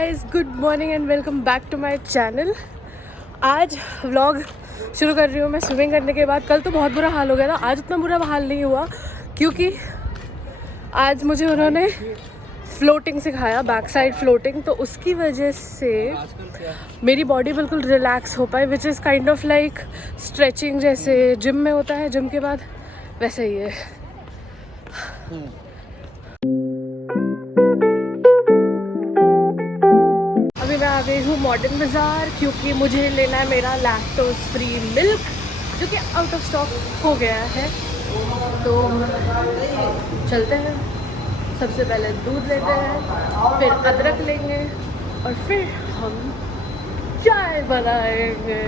Guys, good morning and welcome back to my channel. आज vlog शुरू कर रही हूँ मैं स्विमिंग करने के बाद। कल तो बहुत बुरा हाल हो गया था, आज उतना बुरा हाल नहीं हुआ क्योंकि आज मुझे उन्होंने फ्लोटिंग सिखाया, बैक साइड फ्लोटिंग, तो उसकी वजह से मेरी बॉडी बिल्कुल रिलैक्स हो पाई, which is kind of like stretching, जैसे जिम में होता है जिम के बाद, वैसे ही है। अभी मैं आ गई हूँ मॉडर्न बाज़ार क्योंकि मुझे लेना है मेरा लैक्टोज फ्री मिल्क जो कि आउट ऑफ स्टॉक हो गया है। तो चलते हैं, सबसे पहले दूध लेते हैं, फिर अदरक लेंगे और फिर हम चाय बनाएंगे।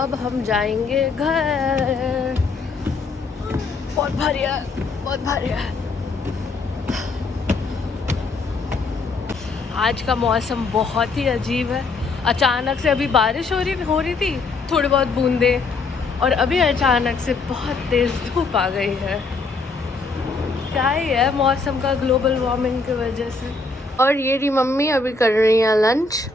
अब हम जाएंगे घर। बहुत भारी है, बहुत भारी है। आज का मौसम बहुत ही अजीब है। अचानक से अभी बारिश हो रही थी, थोड़ी बहुत बूंदें, और अभी अचानक से बहुत तेज़ धूप आ गई है। क्या ही है मौसम का, ग्लोबल वार्मिंग की वजह से। और ये रही मम्मी अभी कर रही हैं लंच,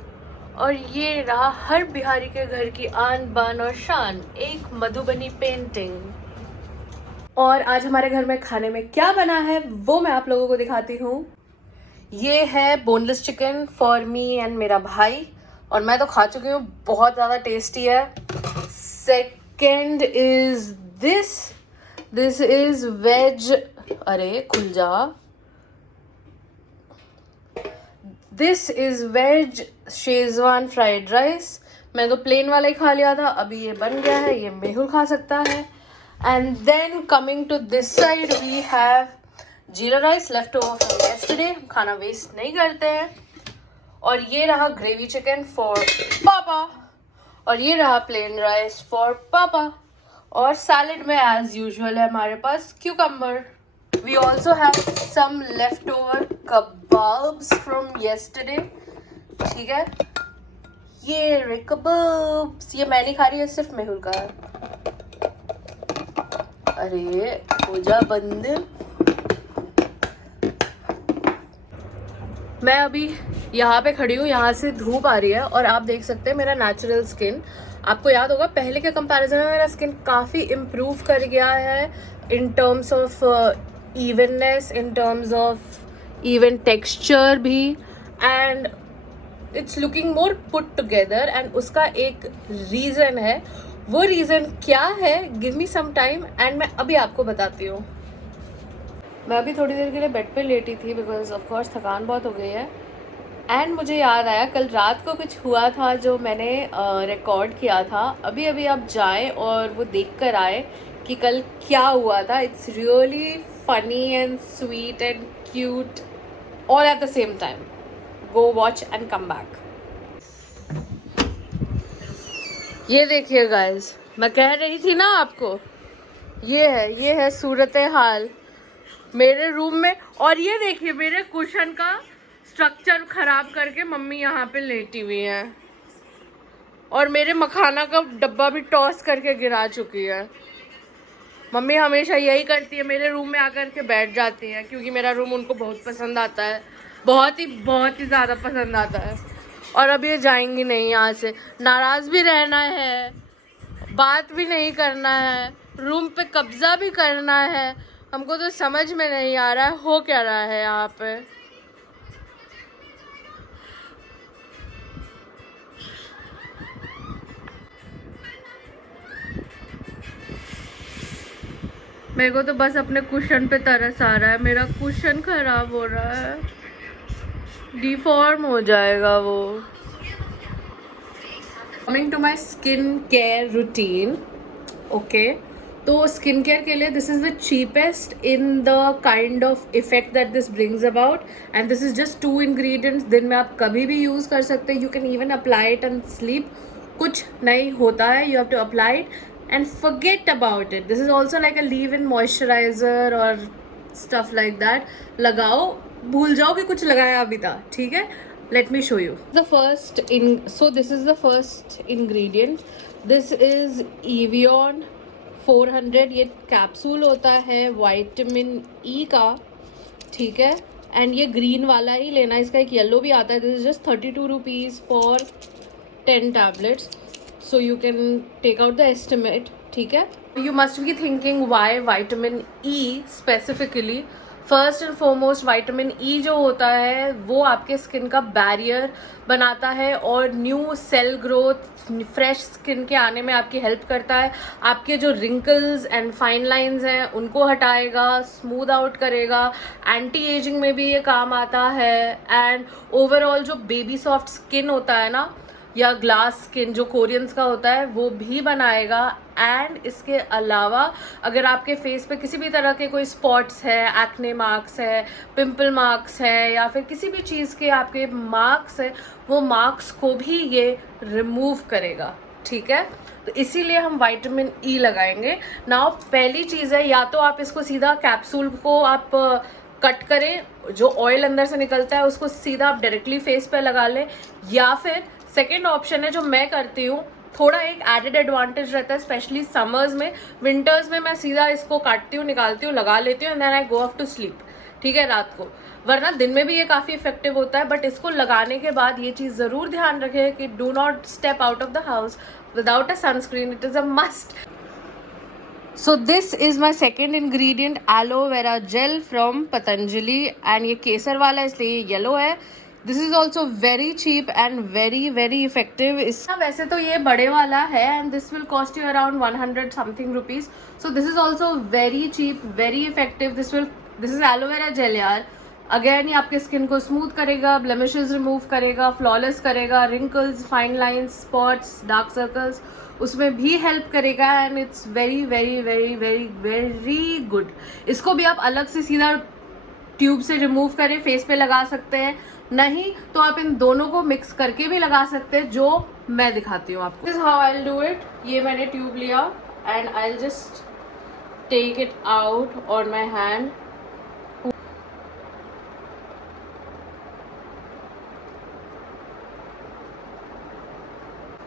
और ये रहा हर बिहारी के घर की आन बान और शान, एक मधुबनी पेंटिंग। और आज हमारे घर में खाने में क्या बना है वो मैं आप लोगों को दिखाती हूँ। ये है boneless chicken for me and मेरा भाई, और मैं तो खा चुकी हूँ, बहुत ज़्यादा टेस्टी है। Second is this is veg, अरे खुल जा, this is veg schezwan fried rice. मैं तो प्लेन वाला ही खा लिया था, अभी ये बन गया है, ये मेहुल खा सकता है। And then coming to this side we have jeera rice left over from yesterday, खाना वेस्ट नहीं करते हैं। और ये रहा ग्रेवी चिकन फॉर पापा, और ये रहा प्लेन राइस फॉर पापा। और सैलेड में एज यूजुअल है हमारे पास cucumber. We also have some leftover kebabs from yesterday. ठीक है, ये रे kebabs, ये मैं नहीं खा रही है, सिर्फ मेहुल का है। अरे हो जा बंद। मैं अभी यहाँ पे खड़ी हूँ, यहाँ से धूप आ रही है और आप देख सकते हैं मेरा नेचुरल स्किन। आपको याद होगा पहले के कंपैरिजन में मेरा स्किन काफ़ी इम्प्रूव कर गया है in terms of evenness, in terms of even texture भी, and it's looking more put together। and उसका एक reason है, वो reason क्या है, give me some time and मैं अभी आपको बताती हूँ। मैं अभी थोड़ी देर के लिए बेड पे लेटी थी बिकॉज ऑफ कोर्स थकान बहुत हो गई है। एंड मुझे याद आया कल रात को कुछ हुआ था जो मैंने रिकॉर्ड किया था। अभी अभी आप जाएं और वो देख कर आए कि कल क्या हुआ था। It's really funny and sweet and cute all at the same time. Go watch and come back. ये देखिए guys, मैं कह रही थी ना आपको, ये है सूरत हाल मेरे रूम में। और ये देखिए मेरे कुशन का स्ट्रक्चर खराब करके मम्मी यहाँ पे लेटी हुई है, और मेरे मखाना का डब्बा भी टॉस करके गिरा चुकी है। मम्मी हमेशा यही करती है, मेरे रूम में आकर के बैठ जाती है क्योंकि मेरा रूम उनको बहुत पसंद आता है, बहुत ही ज़्यादा पसंद आता है। और अब ये जाएंगी नहीं यहाँ से, नाराज़ भी रहना है, बात भी नहीं करना है, रूम पे कब्ज़ा भी करना है। हमको तो समझ में नहीं आ रहा है हो क्या रहा है यहाँ पे। मेरे को तो बस अपने कुशन पे तरस आ रहा है, मेरा कुशन खराब हो रहा है, डिफॉर्म हो जाएगा वो। Coming to my skin care routine, okay, तो स्किन केयर के लिए this is the cheapest in the kind of effect that this brings about, and this is just 2 ingredients. दिन में आप कभी भी यूज़ कर सकते हैं, you can even apply it and sleep, कुछ नहीं होता है, you have to apply it and forget about it. This is also like a leave-in moisturizer or stuff like that. लगाओ, भूल जाओ कि कुछ लगाया अभी था, ठीक है? Let me show you. So this is the first ingredient. This is Evian 400. ये कैप्सूल होता है विटामिन ई का, ठीक है? एंड ये ग्रीन वाला ही लेना, इसका एक येलो भी आता है. This is just 32 rupees for 10 tablets. So you can take out the estimate, ठीक है? You must be thinking why vitamin E specifically. First and foremost vitamin E जो होता है वो आपके स्किन का बैरियर बनाता है और new cell growth, fresh skin के आने में आपकी हेल्प करता है. आपके जो रिंकल्स एंड फाइन लाइंस हैं उनको हटाएगा, स्मूथ आउट करेगा, एंटी एजिंग में भी ये काम आता है, एंड ओवरऑल जो बेबी सॉफ्ट स्किन होता है ना, या ग्लास स्किन जो कोरियंस का होता है, वो भी बनाएगा. एंड इसके अलावा अगर आपके फेस पे किसी भी तरह के कोई स्पॉट्स है, एक्ने मार्क्स है, पिंपल मार्क्स है, या फिर किसी भी चीज़ के आपके मार्क्स है, वो मार्क्स को भी ये रिमूव करेगा, ठीक है? तो इसीलिए हम विटामिन ई लगाएंगे. नाउ पहली चीज़ है, या तो आप इसको सीधा कैप्सूल को आप कट करें, जो ऑयल अंदर से निकलता है उसको सीधा आप डायरेक्टली फेस पे लगा लें, या फिर सेकेंड ऑप्शन है जो मैं करती हूँ, थोड़ा एक एडेड एडवांटेज रहता है स्पेशली समर्स में. विंटर्स में मैं सीधा इसको काटती हूँ, निकालती हूँ, लगा लेती हूँ, and then I go off to sleep, ठीक है, रात को. वरना दिन में भी ये काफ़ी इफेक्टिव होता है, बट इसको लगाने के बाद ये चीज़ ज़रूर ध्यान रखें कि do not step out of the house without a sunscreen. It is a must. So this is my second ingredient, aloe vera gel from Patanjali, and ये केसर वाला है इसलिए ये येलो है. This is also very cheap and very very effective. इस वैसे तो ये बड़े वाला है and this will cost you around 100 something rupees. So this is also very cheap, very effective. This is aloe vera gel यार. अगेन ये आपके स्किन को स्मूथ करेगा, ब्लेमिशेस रिमूव करेगा, फ्लॉलेस करेगा, wrinkles, fine lines, spots, dark circles उसमें भी help करेगा, and it's very very very very very good. इसको भी आप अलग से सीधा ट्यूब से रिमूव करें, फेस पे लगा सकते हैं, नहीं तो आप इन दोनों को मिक्स करके भी लगा सकते हैं, जो मैं दिखाती हूँ आपको. This how I will do it. ये मैंने ट्यूब लिया and I will just take it out on my hand.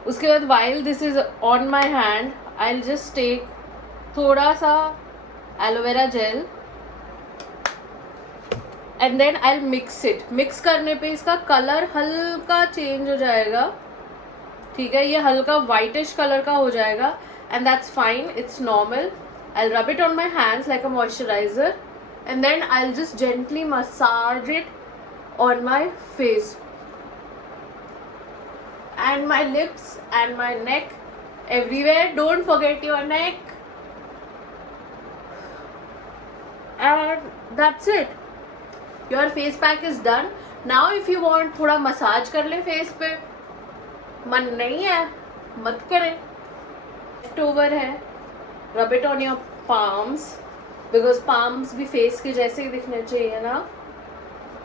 उसके बाद while this is on my hand, I will just take थोड़ा सा aloe vera gel and then I will mix it. Mix करने पे इसका कलर हल्का change हो जाएगा, ठीक है? ये हल्का वाइटिश कलर का हो जाएगा, and that's fine, it's normal. I will rub it on my hands like a moisturiser, and then I will just gently massage it on my face and my lips and my neck, everywhere. Don't forget your neck, and that's it. Your face pack is done. Now if you want थोड़ा massage कर ले face पे, मन नहीं है मत करें, left over है, rub it on your palms because palms भी face के जैसे ही दिखने चाहिए ना.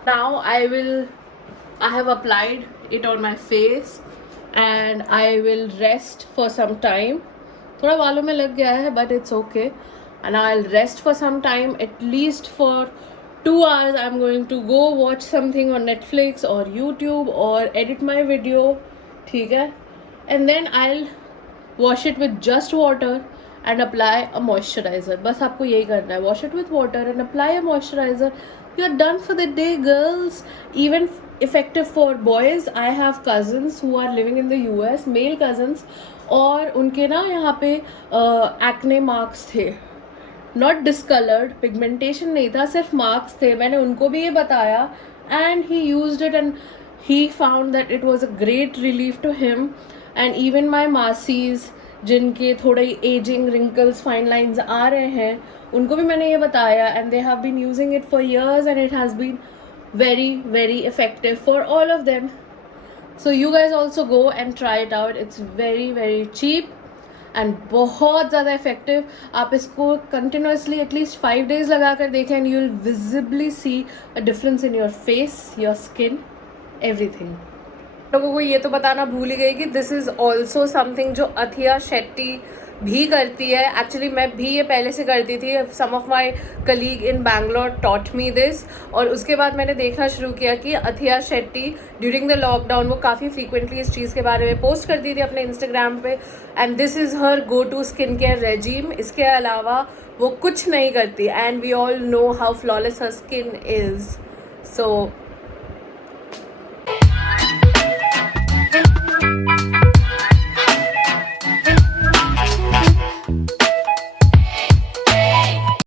Now I have applied it on my face and I will rest for some time. थोड़ा बालों में लग गया है but it's okay, and I'll rest for some time, at least for 2 hours. I'm going to go watch something on Netflix or YouTube or edit my video, ठीक है? And then I'll wash it with just water and apply a moisturizer. बस आपको यही करना है, wash it with water and apply a moisturizer. You're done for the day, girls. Even effective for boys. I have cousins who are living in the US, male cousins, और उनके ना यहाँ पे acne marks थे, not discolored, pigmentation नहीं था, सिर्फ marks थे. मैंने उनको भी ये बताया and he used it and he found that it was a great relief to him. And even my मासीज जिनके थोड़े एजिंग, रिंकल्स, फाइन लाइन्स आ रहे हैं, उनको भी मैंने ये बताया and they have been using it for years and it has been very very effective for all of them. So you guys also go and try it out. It's very very cheap and बहुत ज़्यादा effective. आप इसको continuously at least 5 days लगा कर देखें and you'll visibly see a difference in your face, your skin, everything. लोगों को ये तो बताना भूल ही गई कि दिस इज़ ऑल्सो समथिंग जो अथिया शेट्टी भी करती है. एक्चुअली मैं भी ये पहले से करती थी. Some of my colleague in Bangalore taught me this. और उसके बाद मैंने देखना शुरू किया कि Athiya Shetty during the lockdown वो काफ़ी फ्रीक्वेंटली इस चीज़ के बारे में पोस्ट करती थी अपने इंस्टाग्राम पे. And this is her go to skin care regime. इसके अलावा वो कुछ नहीं करती. And we all know how flawless her skin is. So